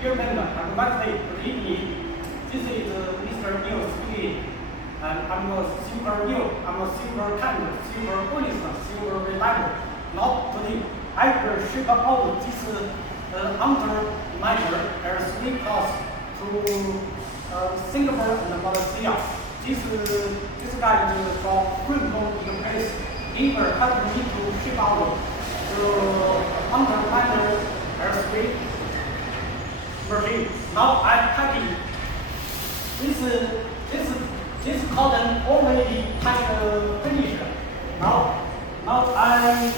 Dear member, I'm Wednesday. Good evening. This is Mr. Neil speaking. And I'm a super new, I'm a super kind, super honest, super reliable. Now today, I will ship out this antminer R3 plus to Singapore and Malaysia. This guy is from Greenland in place. He will help me to ship out the antminer R3 machine. Now I'm packing. This cotton already packed finished. Now I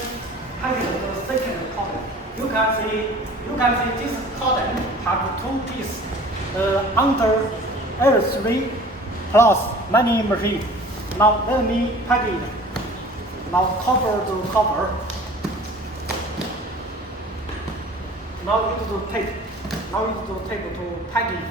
packed the second cotton. You can see this cotton have two pieces under L3 plus mining machine. Now let me pack it. Now cover the cover. Now it will take. Now it will take to pack it.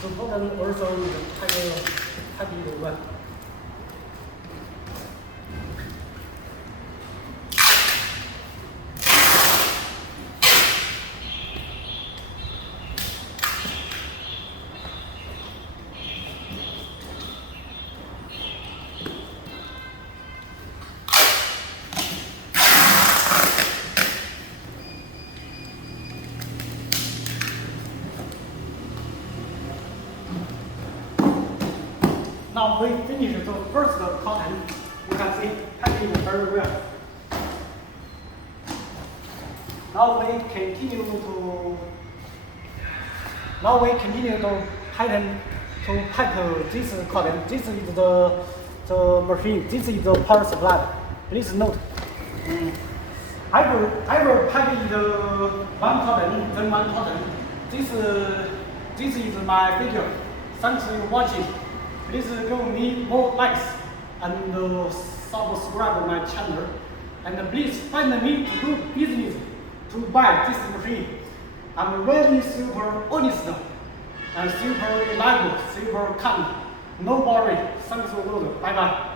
The bottom also is tidy one. Now we finish the first cotton. You can see packing very well. Now we continue to tighten to pack this cotton. This is the machine. This is the power supply. Please note. I will pack it one cotton, then one cotton. This is my video. Thanks for watching. Please give me more likes and subscribe my channel. And please find me to do business to buy this machine. I'm really super honest and super reliable, super kind. No worry. Thanks for watching. Bye bye.